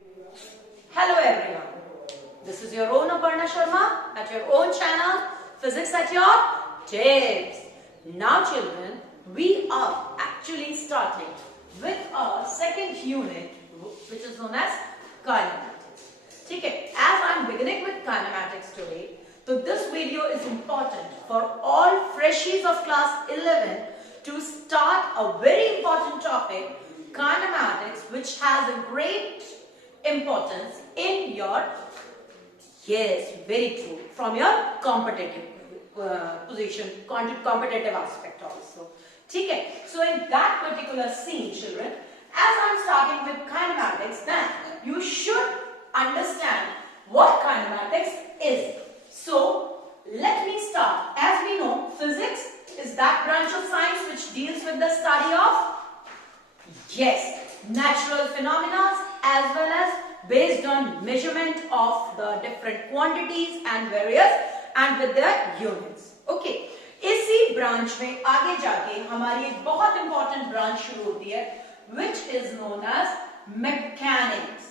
Hello everyone, this is your own Aparna Sharma at your own channel Physics at your Tips. Now children, we are actually starting with our second unit which is known as Kinematics. Okay, as I am beginning with Kinematics today, so this video is important for all freshies of class 11 to start a very important topic, Kinematics, which has a great importance in your, yes, very true, from your competitive position, competitive aspect also. Okay, so in that particular scene, children, as I'm starting with kinematics, then you should understand what kinematics is. So let me start. As we know, physics is that branch of science which deals with the study of, yes, natural phenomena as well as based on measurement of the different quantities and various and with their units. Okay, इसी branch में आगे जाके हमारी एक बहुत important branch शुरू होती है which is known as mechanics.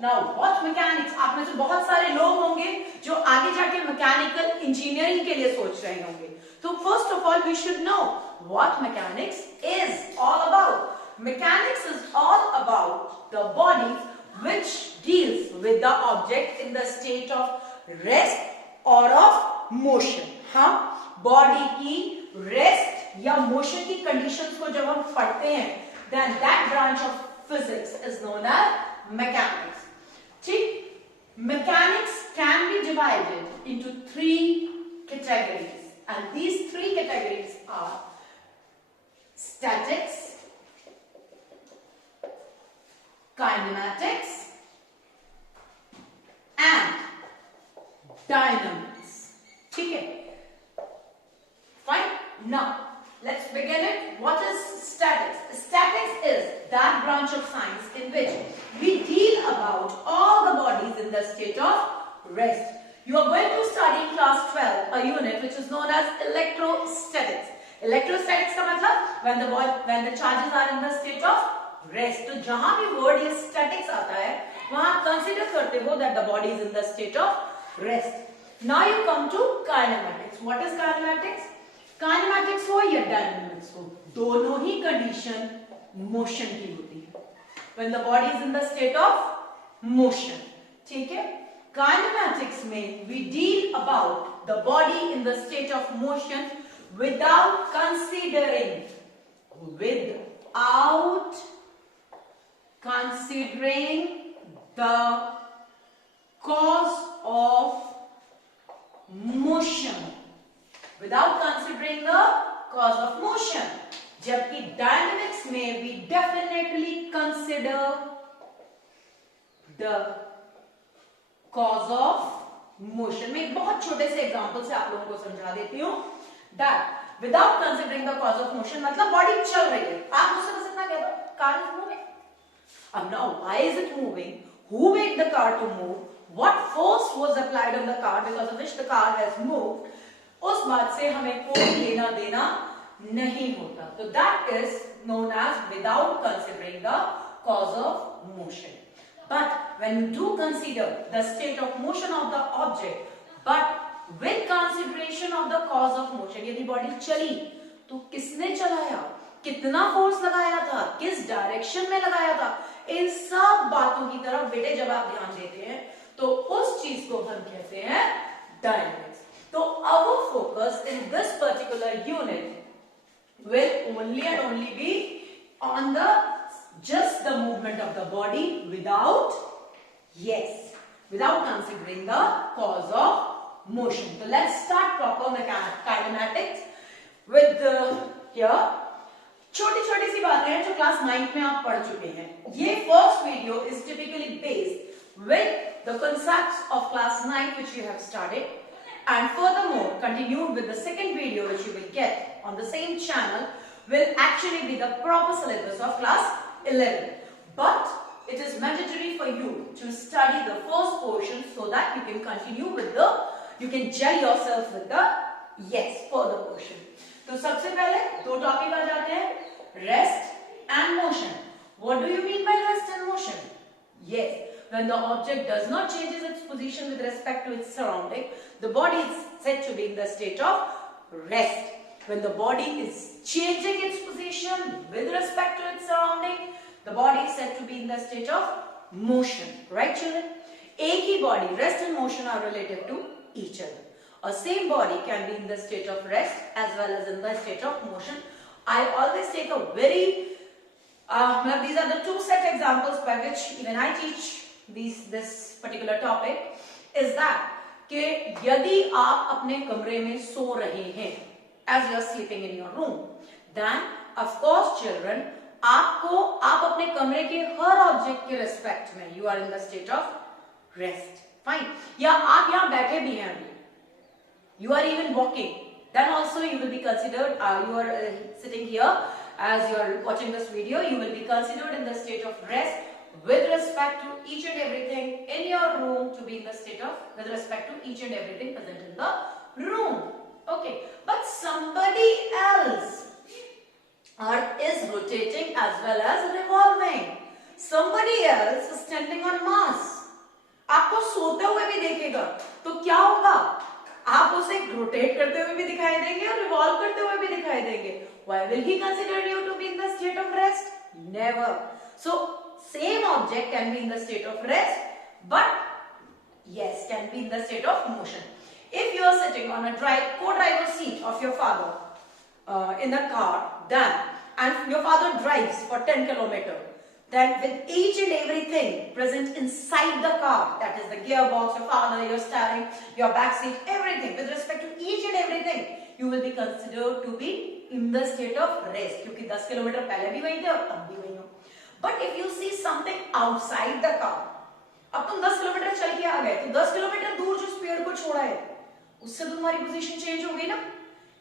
Now what mechanics? आप में से बहुत सारे लोग होंगे जो आगे जाके मैकेनिकल इंजीनियरिंग के लिए सोच रहे होंगे. So first of all we should know what mechanics is all about. Mechanics is all about the bodies which deals with the object in the state of rest or of motion. हाँ, body की rest या motion की conditions को जब हम पढ़ते हैं, then that branch of physics is known as mechanics. ठीक? Mechanics can be divided into three categories, and these three categories are statics, kinematics and dynamics. Okay, fine. Now let's begin it. What is statics? Statics is that branch of science in which we deal about all the bodies in the state of rest. You are going to study in class 12 a unit which is known as electrostatics. Electrostatics का मतलब when the charges are in the state of rest. तो जहां भी word ये statics आता है वहां consider करते हो that the body is in the state of rest. Now you come to kinematics. What is kinematics? Kinematics हो या dynamics हो, दोनों ही condition motion की होती है. When the body is in the state of motion. ठीक है? Kinematics में we deal about the body in the state of motion without considering the cause of motion. Without considering the cause of motion. जबकि dynamics में we definitely consider the cause of motion. मैं एक बहुत छोटे से example से आप लोगों को समझा देती हूँ. That without considering the cause of motion मतलब बॉडी चल रही है. आप मुझसे बस इतना कह दो, कार is moving. अब now why is it moving? Who made the car to move? What force was applied on the car because of which the car has moved? उस बात से हमें कोई लेना देना नहीं होता. So that is known as without considering the cause of motion. But when you do consider the state of motion of the object, but with consideration of the cause of motion, यदि body चली तो किसने चलाया, कितना force लगाया था, किस direction में लगाया था, इन सब बातों की तरफ बेटे जब आप ध्यान देते हैं तो उस चीज को हम कहते हैं डायनेमिक्स. तो our focus in this particular unit will only and only be on the just the movement of the body without considering the cause of motion. So let's start proper kinematics with here छोटी छोटी सी बातें हैं जो class 9 में आप पढ़ चुके हैं. ये first video is typically based with the concepts of class 9 which you have studied, and furthermore continued with the second video which you will get on the same channel will actually be the proper syllabus of class 11. But it is mandatory for you to study the first portion so that you can continue with you can gel yourself with the further portion. तो सबसे पहले दो topic आ जाते हैं, rest and motion. What do you mean by rest and motion? Yes, when the object does not changes its position with respect to its surrounding, the body is said to be in the state of rest. When the body is changing its position with respect to its surrounding, the body is said to be in the state of motion. Right, children? एक ही body, rest and motion are relative to each other. A same body can be in the state of rest as well as in the state of motion. I always take a very these are the two set examples by which even I teach this particular topic is that कि यदि आप अपने कमरे में सो रहे हैं as you are sleeping in your room, then of course children आप अपने कमरे के हर ऑब्जेक्ट के रेस्पेक्ट में you are in the state of rest. Fine. या आप यहाँ बैठे भी हैं अभी, you are even walking, then also you will be considered, you are sitting here as you are watching this video, you will be considered in the state of rest with respect to each and everything in your room, to be in the state of with respect to each and everything present in the room. Okay, but somebody else is rotating as well as revolving. Somebody else is standing on Mars. आपको सोते हुए भी देखेगा तो क्या होगा, आप उसे रोटेट करते हुए भी दिखाई देंगे और रिवॉल्व करते हुए भी दिखाई देंगे. Why will he consider you to be in the state of rest? Never. So same object can be in the state of rest, but yes, can be in the state of motion. If you are sitting on a co-driver seat of your father in the car, then and your father drives for 10 kilometers, then with each and everything present inside the car, that is the gearbox, your father, your steering, your back seat, everything with respect to each and everything, you will be considered to be in the state of rest. क्योंकि 10 kilometre पहले भी वहीं थे और अब भी वहीं हो. But if you see something outside the car, अब तुम 10 किलोमीटर चल के आ गए, तो 10 किलोमीटर दूर जो पेड़ को छोड़ा है, उससे तो तुम्हारी पोजीशन चेंज हो गई ना.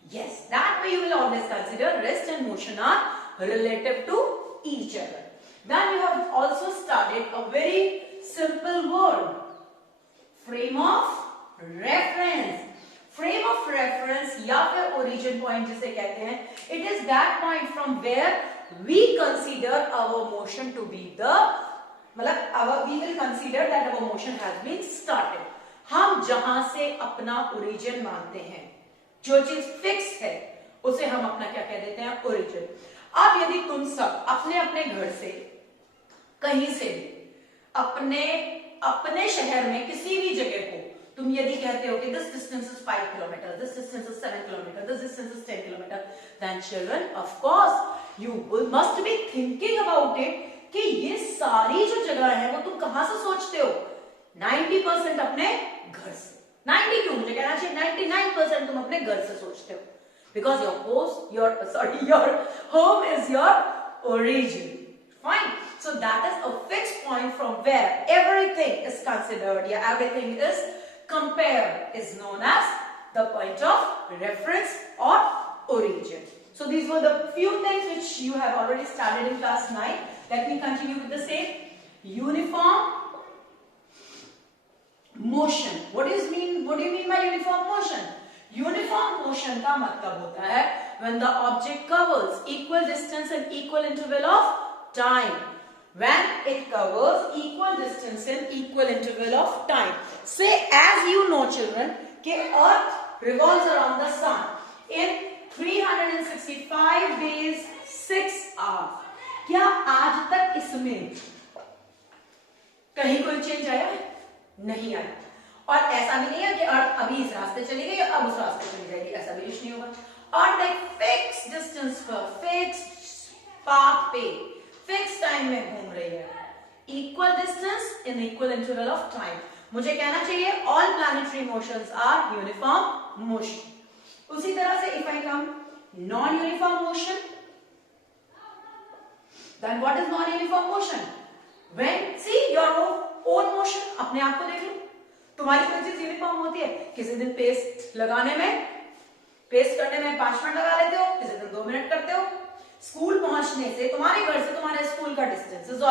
Yes, that way you will always consider rest and motion are relative to each other. Then you have also studied a very simple word, frame of reference. Frame of reference या फिर origin point जिसे कहते हैं, it is that point from where we consider our motion to be the, मतलब we will consider that our motion has been started. हम जहां से अपना origin मानते हैं, जो चीज फिक्स है उसे हम अपना क्या कह देते हैं, origin. अब यदि तुम सब अपने अपने घर से कहीं से भी अपने शहर में किसी भी जगह को तुम यदि कहते हो कि this distance is 5 kilometers, this distance is 7 kilometers, this distance is 10 kilometers, then children, of course, you must be thinking about it कि ये सारी जो जगह है वो तुम कहां से सोचते हो. 90% अपने घर से. 90 क्यों, मुझे कहना चाहिए 99% तुम अपने घर से सोचते हो, because your home is your origin. Fine. So that is a fixed point from where everything is considered, yeah, everything is compared, is known as the point of reference or origin. So these were the few things which you have already studied in class 9. Let me continue with the same. Uniform motion. What do you mean by uniform motion? Uniform motion का मतलब होता है when the object covers equal distance and equal interval of time. When it covers equal distance and equal interval of time. Say, as you know children, that Earth revolves around the Sun in 365 days, 6 hours. क्या आज तक इसमें कहीं कोई change आया है? नहीं आया. और ऐसा भी नहीं है कि अर्थ अभी इस रास्ते चली गई और अब उस रास्ते चली जाएगी, ऐसा भी कुछ नहीं होगा. और एक फिक्स डिस्टेंस पर, फिक्स पाथ पे, फिक्स टाइम में घूम रही है. Equal distance in equal interval of time. मुझे कहना चाहिए all planetary motions are uniform motion. उसी तरह से if I come non uniform motion, then what is non uniform motion? When see your own motion, अपने आप को देख लो, तुम्हारी कोई चीज यूनिफॉर्म होती है. किसी दिन पेस्ट करने में 5 मिनट लगा लेते हो, किसी दिन 2 मिनट करते हो. स्कूल पहुंचने से, तुम्हारे घर से तुम्हारे स्कूल का distance is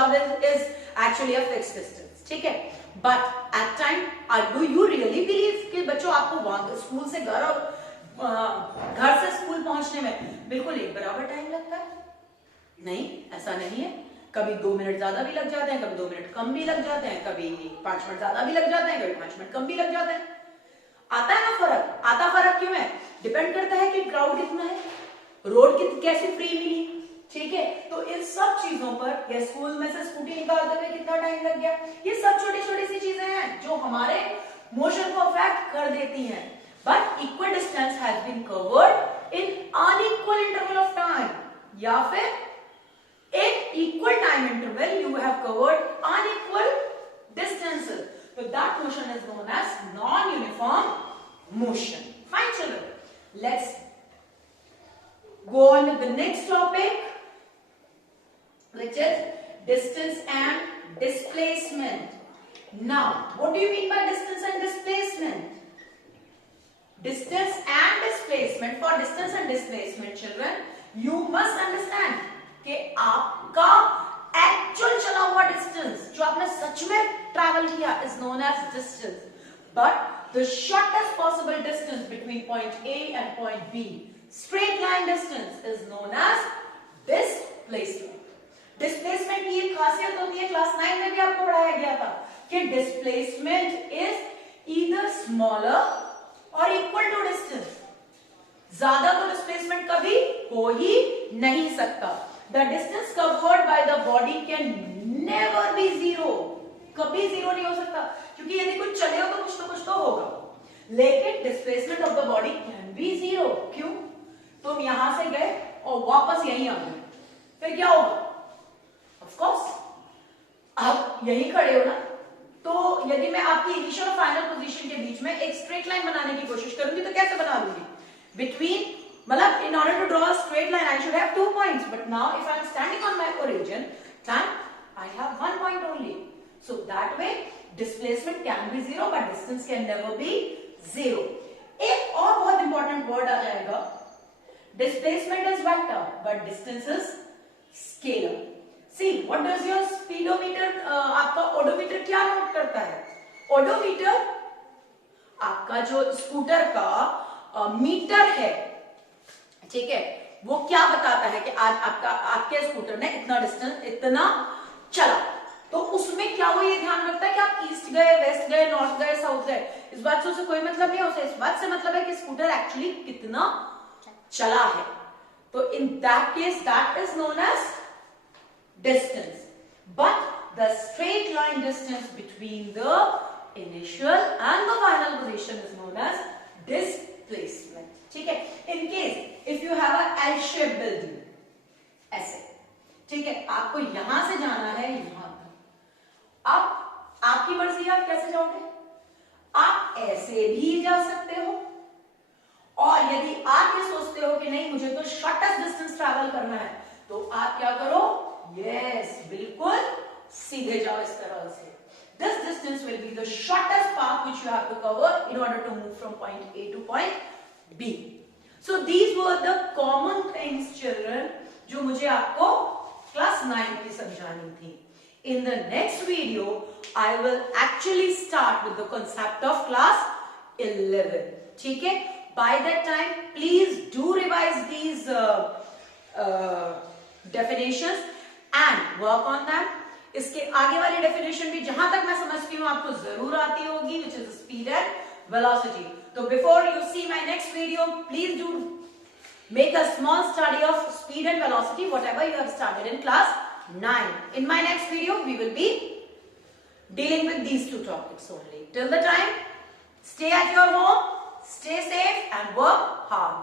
actually a fixed distance. ठीक है, but at time do you really believe कि बच्चों आपको स्कूल से घर से स्कूल पहुंचने में बिल्कुल एक बराबर टाइम लगता है? नहीं, ऐसा नहीं है. कभी 2 मिनट ज्यादा भी लग जाते हैं, कभी 2 मिनट कम भी लग जाते हैं, कभी 5 मिनट ज्यादा भी लग जाते हैं, कभी 5 मिनट कम भी लग जाते हैं। आता है ना फर्क? आता फर्क क्यों है? डिपेंड करता है कि क्राउड कितना है, रोड कैसे फ्री मिली, ठीक है। तो इन सब चीजों पर, या स्कूल में से स्कूटी निकालते हुए कितना टाइम लग गया, ये सब छोटी छोटी सी चीजें हैं जो हमारे मोशन को अफेक्ट कर देती हैं। But equal distance has been covered in unequal interval of time, या फिर in equal time interval you have covered unequal distances, so that motion is known as non-uniform motion. Fine children, let's go on with the next topic, which is distance and displacement. Now what do you mean by distance and displacement? Distance and displacement, for distance and displacement children, you must understand कि आपका actual चला हुआ distance, जो आपने सच में travel किया, is known as distance, but the shortest possible distance between point A and point B, straight line distance, is known as displacement. Displacement की एक खासियत होती है, क्लास 9 में भी आपको पढ़ाया गया था कि डिस्प्लेसमेंट इज ईदर स्मॉलर और इक्वल टू डिस्टेंस। ज्यादा तो डिस्प्लेसमेंट कभी हो ही नहीं सकता। The distance covered by the body can never be zero, कभी जीरो नहीं हो सकता, क्योंकि यदि कुछ चले हो तो कुछ तो होगा, लेकिन displacement of the body can be zero. क्यों? तुम यहां से गए और वापस यहीं आ गए, फिर क्या होगा? ऑफ कोर्स आप यहीं खड़े हो ना, तो यदि मैं आपकी इनिशियल और फाइनल पोजीशन के बीच में एक स्ट्रेट लाइन बनाने की कोशिश करूंगी तो कैसे बना लूंगी? बिटवीन, मतलब in order to draw a straight line I should have 2 points, but now if I am standing on my origin, then I have 1 point only. So that way displacement can be zero, but distance can never be zero. एक और बहुत important word आ जाएगा, displacement is vector, but distance is scalar. See, what does your speedometer, आपका odometer क्या note करता है? odometer आपका जो स्कूटर का मीटर है, ठीक है, वो क्या बताता है कि आज आपके स्कूटर ने इतना डिस्टेंस, इतना चला। तो उसमें क्या वो ये ध्यान रखता है कि आप ईस्ट गए, वेस्ट गए, नॉर्थ गए, साउथ गए, इस बात से उसे कोई मतलब नहीं है। उसे इस बात से मतलब है कि स्कूटर एक्चुअली कितना चला है। तो in that case that is known as distance, but the straight line distance between the initial and the final position is known as displacement, ठीक है। In case if you have a L shape building, ऐसे, ठीक है, आपको यहां से जाना है यहां तक, अब आपकी मर्जी, आप कैसे जाओगे? आप ऐसे भी जा सकते हो, और यदि आप ये सोचते हो कि नहीं मुझे तो शॉर्टेस्ट डिस्टेंस ट्रैवल करना है, तो आप क्या करो? यस, बिल्कुल सीधे जाओ इस तरह से। This distance will be the shortest path which you have to cover in order to move from point A to point B. So these were the common things, children, जो मुझे आपको क्लास 9 की समझानी थी. In the next video, I will actually start with the concept of class 11. ठीक है? By that time, please do revise these definitions and work on them. इसके आगे वाली डेफिनेशन भी जहां तक मैं समझती हूँ आपको जरूर आती होगी, which is speed and velocity. So before you see my next video, please do make a small study of speed and velocity, whatever you have started in class 9. In my next video, we will be dealing with these two topics only. Till the time, stay at your home, stay safe and work hard.